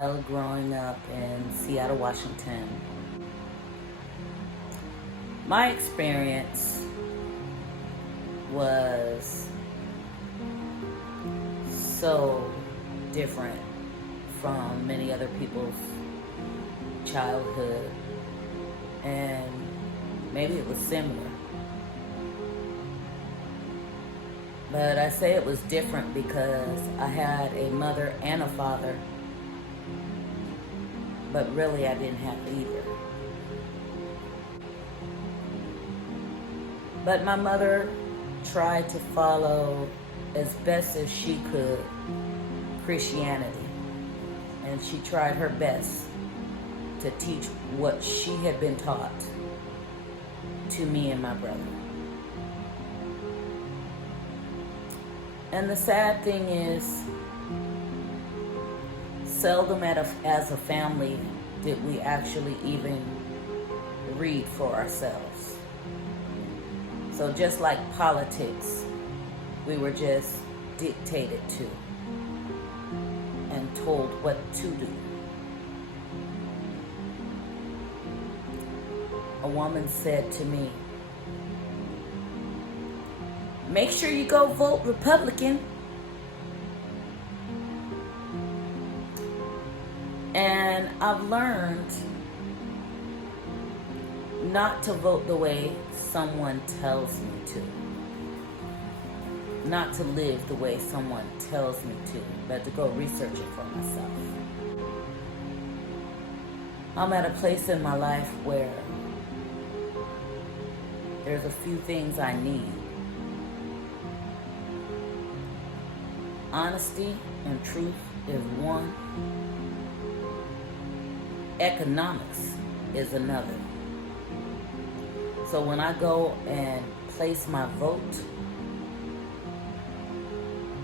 Growing up in Seattle, Washington, my experience was so different from many other people's childhood, and maybe it was similar. But I say it was different because I had a mother and a father, but really I didn't have either. But my mother tried to follow as best as she could Christianity, and she tried her best to teach what she had been taught to me and my brother. And the sad thing is, seldom as a family did we actually even read for ourselves. So just like politics, we were just dictated to and told what to do. A woman said to me, "Make sure you go vote Republican." And I've learned not to vote the way someone tells me to. Not to live the way someone tells me to, but to go research it for myself. I'm at a place in my life where there's a few things I need. Honesty and truth is one. Economics is another. So when I go and place my vote,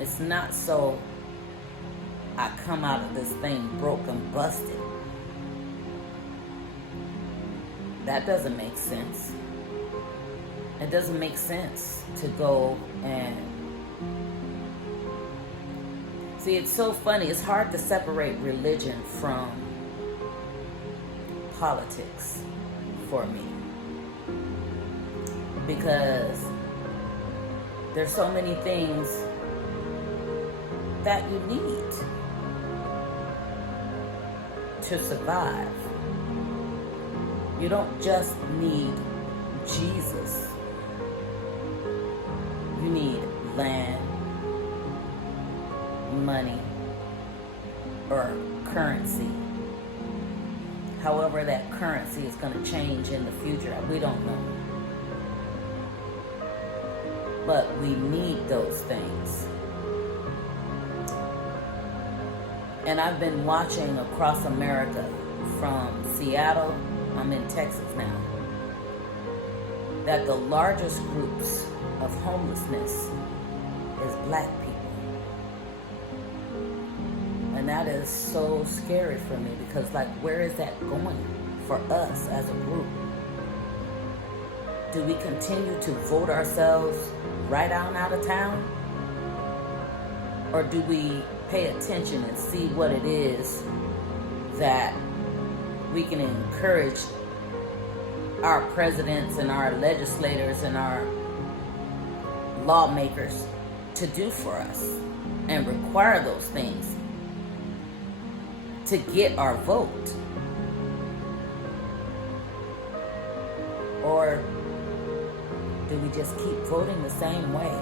it's not so I come out of this thing broke and busted. That doesn't make sense. It doesn't make sense to go and see, it's so funny. It's hard to separate religion from politics for me, because there's so many things that you need to survive. You don't just need Jesus. You need land, money, or currency. However that currency is going to change in the future, we don't know. But we need those things. And I've been watching across America, from Seattle, I'm in Texas now, that the largest groups of homelessness is black people. And that is so scary for me, because where is that going for us as a group? Do we continue to vote ourselves right on out of town? Or do we pay attention and see what it is that we can encourage our presidents and our legislators and our lawmakers to do for us, and require those things to get our vote? Or do we just keep voting the same way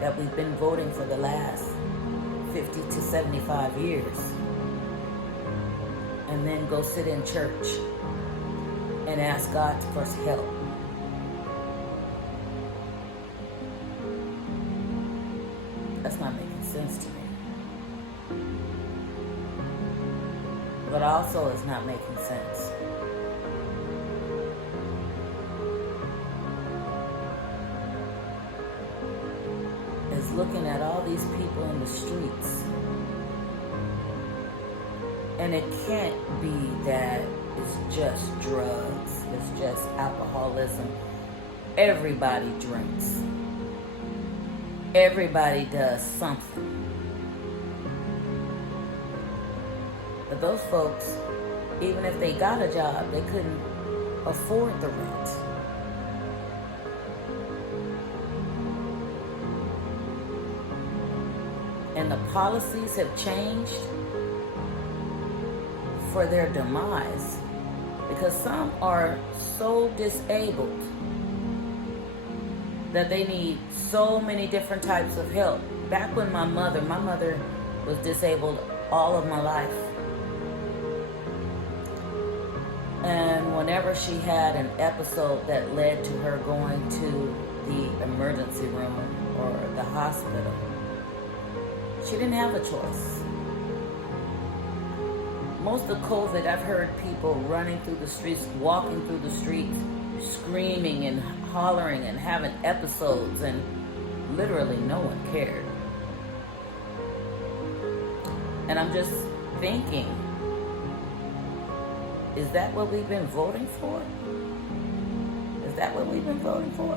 that we've been voting for the last 50 to 75 years, and then go sit in church and ask God for help? That's not making sense to me. But also it's not making sense is looking at all these people in the streets. And it can't be that it's just drugs, it's just alcoholism. Everybody drinks. Everybody does something. But those folks, even if they got a job, they couldn't afford the rent. And the policies have changed for their demise because some are so disabled that they need so many different types of help. Back when my mother was disabled all of my life. And whenever she had an episode that led to her going to the emergency room or the hospital, she didn't have a choice. Most of COVID, I've heard people running through the streets, walking through the streets, screaming and hollering and having episodes, and literally no one cared. And I'm just thinking, is that what we've been voting for? Is that what we've been voting for?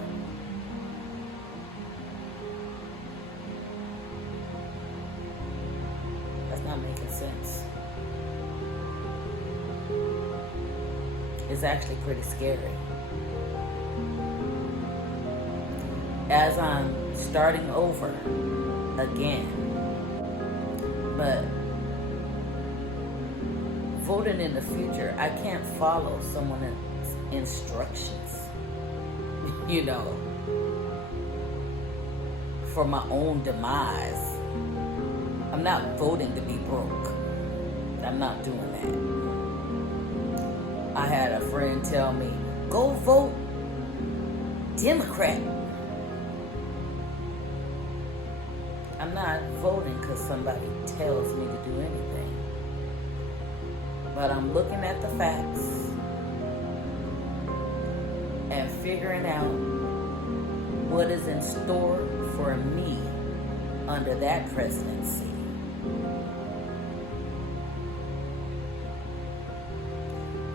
That's not making sense. It's actually pretty scary. As I'm starting over again, but voting in the future, I can't follow someone's instructions, for my own demise. I'm not voting to be broke. I'm not doing that. I had a friend tell me, go vote Democrat. I'm not voting because somebody tells me to do anything. But I'm looking at the facts and figuring out what is in store for me under that presidency.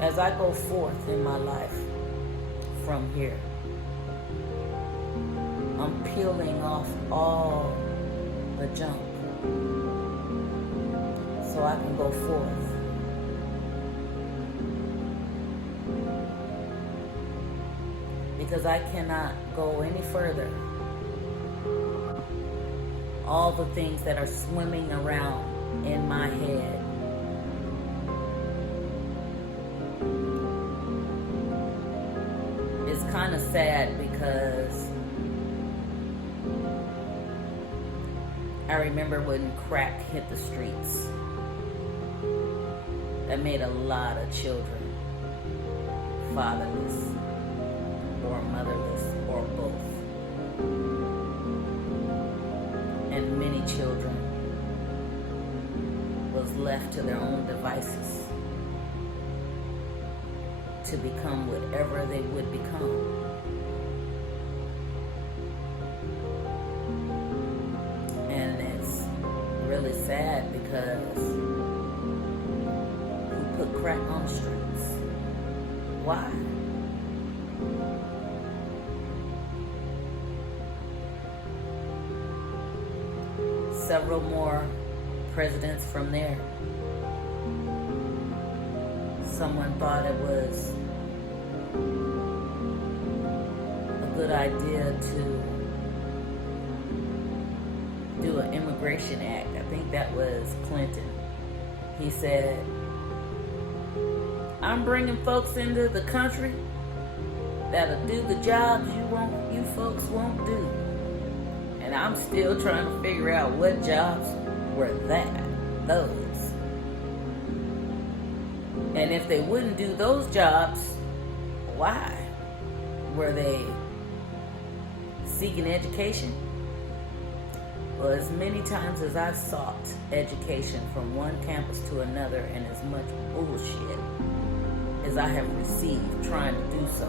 As I go forth in my life from here, I'm peeling off all the junk so I can go forth. Because I cannot go any further. All the things that are swimming around in my head. It's kind of sad because I remember when crack hit the streets. That made a lot of children fatherless or motherless or both. And many children was left to their own devices to become whatever they would become. And it's really sad because we put crack on the streets. Why? Several more presidents from there. Someone thought it was a good idea to do an immigration act. I think that was Clinton. He said, I'm bringing folks into the country that'll do the jobs you folks won't do. And I'm still trying to figure out what jobs were those. And if they wouldn't do those jobs, why? Were they seeking education? Well, as many times as I've sought education from one campus to another and as much bullshit as I have received trying to do so,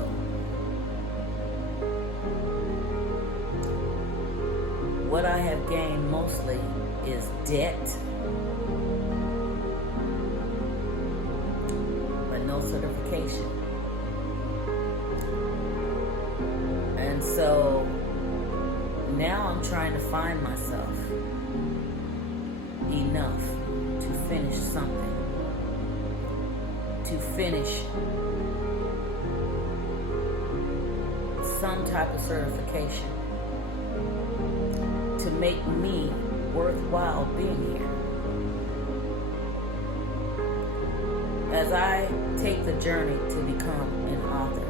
what I have gained mostly is debt, but no certification. And so now I'm trying to find myself enough to finish something to finish some type of certification to make me worthwhile being here. As I take the journey to become an author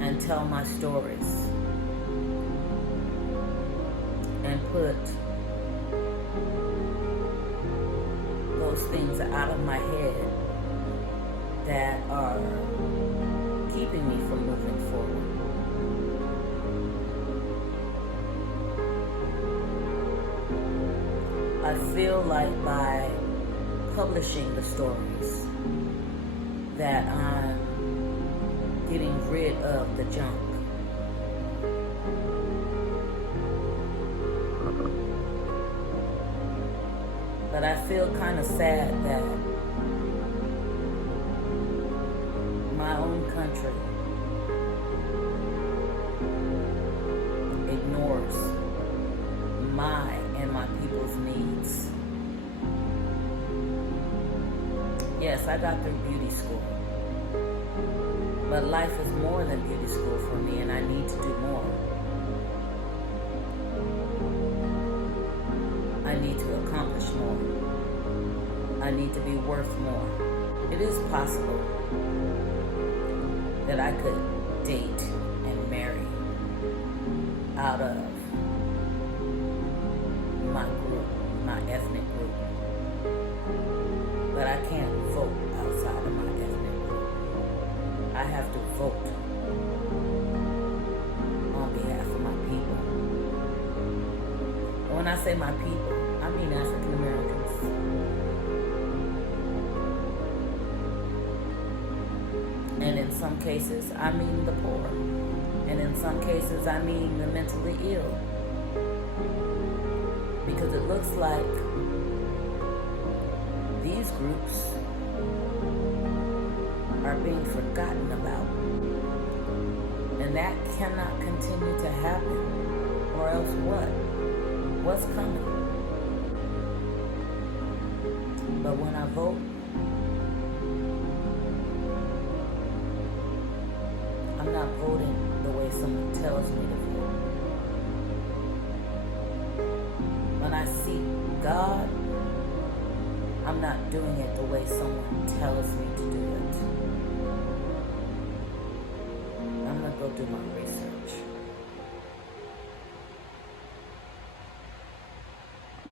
and tell my stories and put those things out of my head that are keeping me from moving forward. I feel like by publishing the stories that I'm getting rid of the junk. But I feel kind of sad that my own country ignores my and my people's needs. Yes, I got through beauty school, but life is more than beauty school for me, and I need to do more. I need to accomplish more. I need to be worth more. It is possible that I could date and marry out of my group, my ethnic group. But I can't vote outside of my ethnic group. I have to vote on behalf of my people. And when I say my people, I mean African Americans. And in some cases, I mean the poor. And in some cases, I mean the mentally ill. Because it looks like these groups are being forgotten about. And that cannot continue to happen. Or else what? What's coming? But when I vote, I'm not voting the way someone tells me to vote. When I seek God, I'm not doing it the way someone tells me to do it. I'm gonna go do my research.